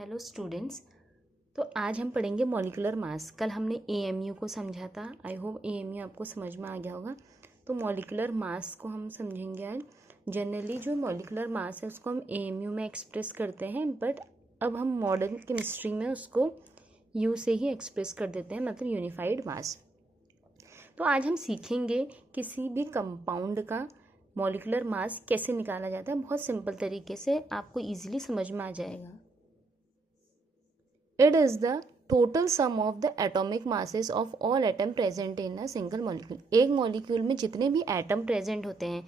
Hello students. तो आज हम पढ़ेंगे मॉलिक्यूलर मास। कल हमने एएमयू को समझा था। आई होप एएमयू आपको समझ में आ गया होगा। तो मॉलिक्यूलर मास को हम समझेंगे आज। जनरली जो मॉलिक्यूलर मास है उसको हम एएमयू में एक्सप्रेस करते हैं, बट अब हम मॉडर्न केमिस्ट्री में उसको यू से ही एक्सप्रेस कर देते हैं, मतलब यूनिफाइड मास। तो आज हम सीखेंगे किसी भी कंपाउंड का मॉलिक्यूलर मास कैसे निकाला जाता है। बहुत सिंपल तरीके से आपको ईजिली समझ में आ जाएगा। It is the total sum of the atomic masses of all atom present in a single molecule। एक मॉलिक्यूल में जितने भी एटम प्रेजेंट होते हैं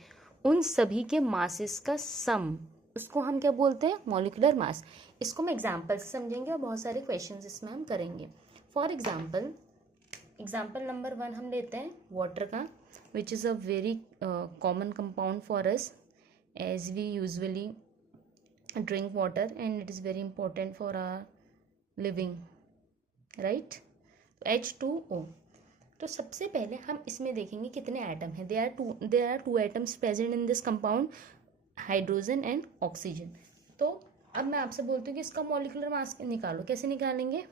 उन सभी के मासेस का सम, उसको हम क्या बोलते हैं? Molecular mass. इसको हम एग्जाम्पल से समझेंगे और बहुत सारे क्वेश्चंस इसमें हम करेंगे। फॉर एग्जाम्पल नंबर 1 हम लेते हैं वाटर का, which is a very common compound for us as we usually drink water and it is very important for our living, right. H2O। तो सबसे पहले हम इसमें देखेंगे कितने एटम हैं। There are two atoms present in this compound, hydrogen and oxygen. तो अब मैं आपसे बोलती हूँ कि इसका मॉलिक्यूलर मास निकालो। कैसे निकालेंगे?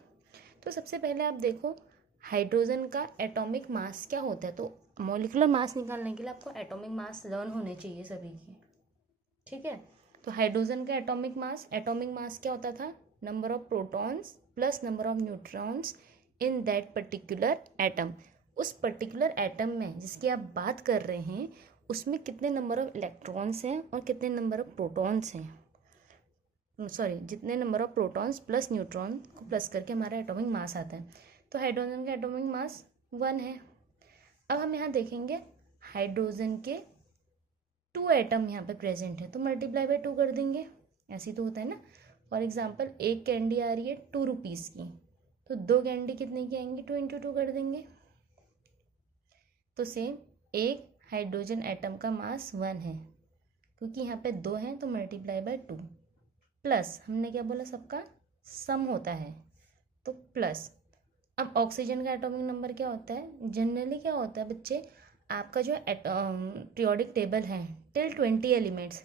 तो सबसे पहले आप देखो हाइड्रोजन का एटॉमिक मास क्या होता है। तो मॉलिक्यूलर मास निकालने के लिए आपको एटॉमिक मास लर्न होने चाहिए सभी के, ठीक है। तो हाइड्रोजन का एटॉमिक मास क्या होता था? Number of protons plus number of neutrons in that particular atom. उस पर्टिकुलर एटम में जिसकी आप बात कर रहे हैं उसमें कितने नंबर ऑफ इलेक्ट्रॉन्स हैं और कितने नंबर ऑफ प्रोटॉन्स हैं। सॉरी, जितने number of protons plus neutron को प्लस करके हमारा एटॉमिक मास आता है। तो हाइड्रोजन का एटॉमिक मास 1 है। अब हम यहाँ देखेंगे हाइड्रोजन के 2 एटम यहाँ पे प्रेजेंट है, तो मल्टीप्लाई बाय 2 कर देंगे। ऐसे तो होता है ना। फॉर एग्जाम्पल एक कैंडी आ रही है 2 रुपीज़ की, तो 2 कैंडी कितने की आएंगी? 2 इंटू 2 कर देंगे। तो सेम एक हाइड्रोजन एटम का मास 1 है, क्योंकि यहाँ पे 2 हैं तो मल्टीप्लाई बाय 2 प्लस हमने क्या बोला, सबका सम होता है तो प्लस। अब ऑक्सीजन का एटॉमिक नंबर क्या होता है? जनरली क्या होता है बच्चे, आपका जो पीरियोडिक टेबल है टिल 20 एलिमेंट्स,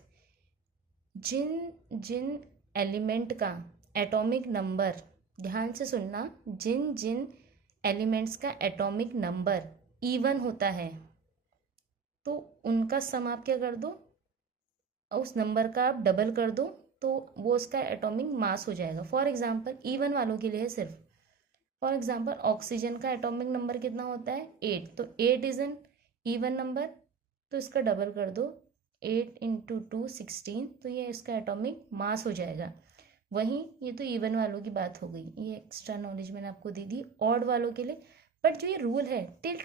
जिन जिन एलिमेंट का एटॉमिक नंबर, ध्यान से सुनना, जिन जिन एलिमेंट्स का एटॉमिक नंबर इवन होता है तो उनका सम आप क्या कर दो, उस नंबर का आप डबल कर दो, तो वो उसका एटॉमिक मास हो जाएगा। फॉर एग्जांपल इवन वालों के लिए है सिर्फ। फॉर एग्जांपल ऑक्सीजन का एटॉमिक नंबर कितना होता है? 8, तो 8 इज एन इवन नंबर, तो इसका डबल कर दो, 8 इंटू 2 16, तो ये इसका एटॉमिक मास हो जाएगा। वहीं ये तो इवन वालों की बात हो गई, ये एक्स्ट्रा नॉलेज मैंने आपको दे दी ऑड वालों के लिए। बट जो ये रूल है टिल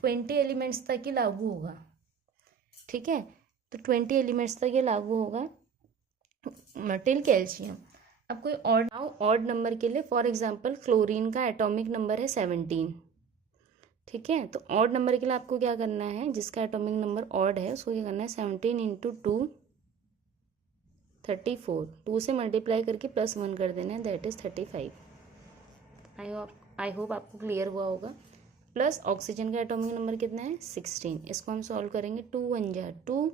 20 एलिमेंट्स तक ही लागू होगा, ठीक है। तो 20 एलिमेंट्स तक ये लागू होगा टिल कैल्शियम। अब कोई ऑड नंबर के लिए, फॉर एग्जांपल क्लोरीन का एटॉमिक नंबर है 17, ठीक है। तो ऑड नंबर के लिए आपको क्या करना है, जिसका एटॉमिक नंबर ऑड है उसको क्या करना है, 17 इंटू 2 34, 2 से मल्टीप्लाई करके प्लस 1 कर देना है, दैट इज़ 35। आई होप आपको क्लियर हुआ होगा। प्लस ऑक्सीजन का एटॉमिक नंबर कितना है? 16। इसको हम सॉल्व करेंगे, 2 1 जा 2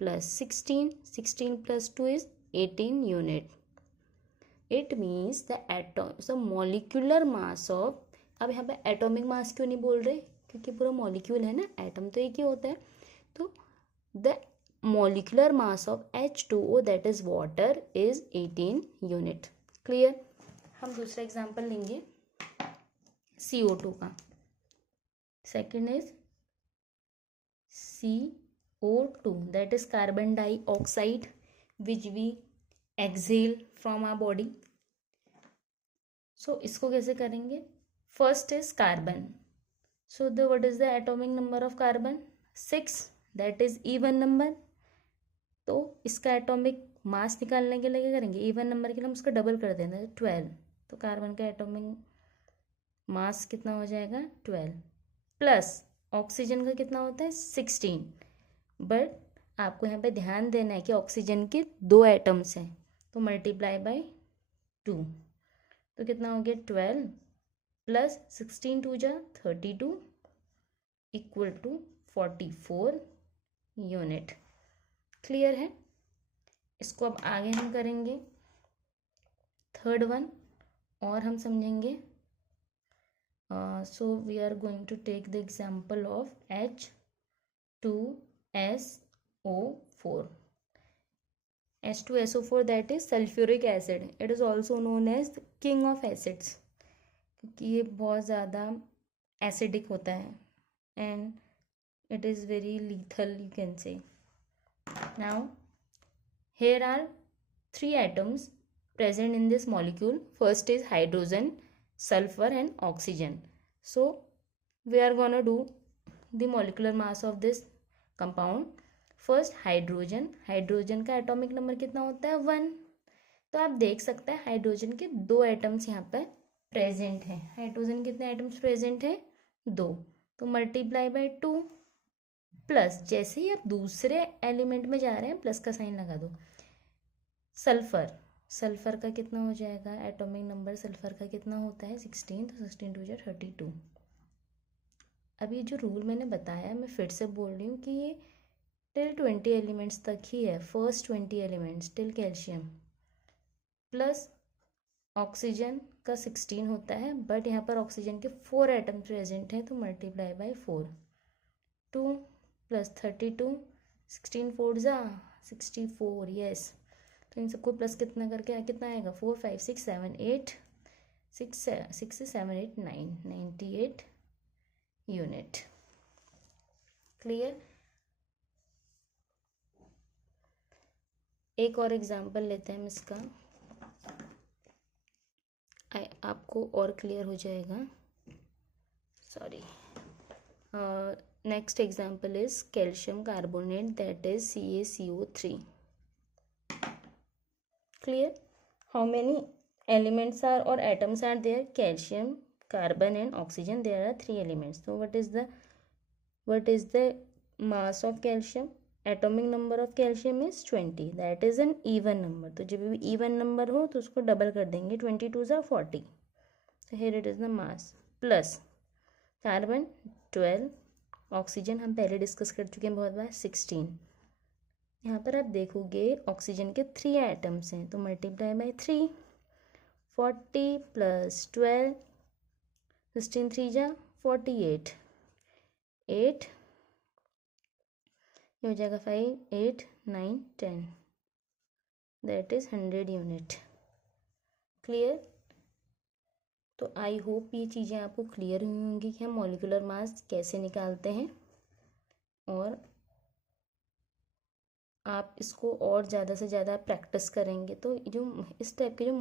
plus 16 plus 2 is 18 unit. It means the molecular mass of, अब यहाँ पे एटॉमिक मास क्यों नहीं बोल रहे? क्योंकि पूरा मॉलिक्यूल है ना, एटम तो एक ही होता है। तो the molecular mass of H2O that is water is 18 unit। Clear. हम दूसरा एग्जांपल लेंगे CO2 का। Second is CO2 that is carbon dioxide which we exhale from our body। so इसको कैसे करेंगे? First is carbon. so the what is the atomic number of carbon? 6, that is even number। तो इसका atomic mass निकालने के लिए क्या करेंगे? इवन नंबर के लिए हम उसका डबल कर देंगे, 12। तो कार्बन का एटॉमिक मास कितना हो जाएगा? 12 प्लस ऑक्सीजन का कितना होता है? 16। बट आपको यहाँ पे ध्यान देना है कि ऑक्सीजन के 2 एटम्स हैं, तो मल्टीप्लाई बाय 2, तो कितना हो गया? 12 प्लस 16 2 जा 32 इक्वल टू 44 यूनिट। क्लियर है। इसको अब आगे हम करेंगे थर्ड वन और हम समझेंगे. So we are going to take the example of H2SO4. H2SO4 that is sulfuric acid. It is also known as the king of acids क्योंकि ये बहुत ज़्यादा एसिडिक होता है and it is very lethal, you can say. Now here are three atoms present in this molecule. First is hydrogen, sulfur and oxygen. So we are gonna do the molecular mass of this compound. First hydrogen. Hydrogen का atomic number कितना होता है 1. तो आप देख सकते हैं hydrogen के 2 एटम्स यहाँ पर प्रेजेंट हैं. हाइड्रोजन कितने एटम्स प्रेजेंट हैं 2. तो मल्टीप्लाई बाय 2 प्लस जैसे ही आप दूसरे एलिमेंट में जा रहे हैं प्लस का साइन लगा दो. सल्फर. सल्फर का कितना हो जाएगा एटॉमिक नंबर सल्फर का कितना होता है 16. तो 16 टू 32. अब ये जो रूल मैंने बताया मैं फिर से बोल रही हूँ कि ये टिल 20 एलिमेंट्स तक ही है. First 20 elements till calcium plus oxygen का 16 होता है बट यहाँ पर ऑक्सीजन के 4 एटम प्रेजेंट हैं तो मल्टीप्लाई बाय 4. 2 प्लस 32. 16 4 जा 64. यस. तो इन सबको प्लस कितना करके कितना आएगा 4 5 6 7 8 6 7 8 9 98 यूनिट. क्लियर. एक और एग्जांपल लेते हैं हम इसका. आपको और क्लियर हो जाएगा. Sorry. Next example is calcium carbonate that is CaCO3. Clear. How many elements are और atoms are there. Calcium, carbon and oxygen. There are 3 elements. So what is the mass of calcium. Atomic number of calcium is 20. That is an even number. तो जब भी even number हो तो उसको double कर देंगे. 22 is 40. So here it is the mass. Plus carbon 12. Oxygen हम पहले डिस्कस कर चुके हैं बहुत बार 16. यहाँ पर आप देखोगे ऑक्सीजन के 3 एटम्स हैं तो मल्टीप्लाई बाय 3. 40 प्लस 12 16 3 जा 48. 8 ये हो जाएगा 5 8 9 10. That is 100 unit. क्लियर. तो आई होप ये चीज़ें आपको क्लियर हुई होंगी कि हम मॉलिक्यूलर मास कैसे निकालते हैं और आप इसको और ज़्यादा से ज़्यादा प्रैक्टिस करेंगे तो जो इस टाइप के जो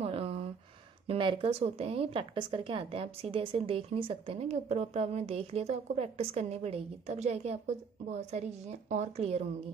न्यूमेरिकल्स होते हैं ये प्रैक्टिस करके आते हैं. आप सीधे ऐसे देख नहीं सकते ना कि ऊपर ऊपर आपने देख लिया तो आपको प्रैक्टिस करनी पड़ेगी तब जाके आपको बहुत सारी चीज़ें और क्लियर होंगी.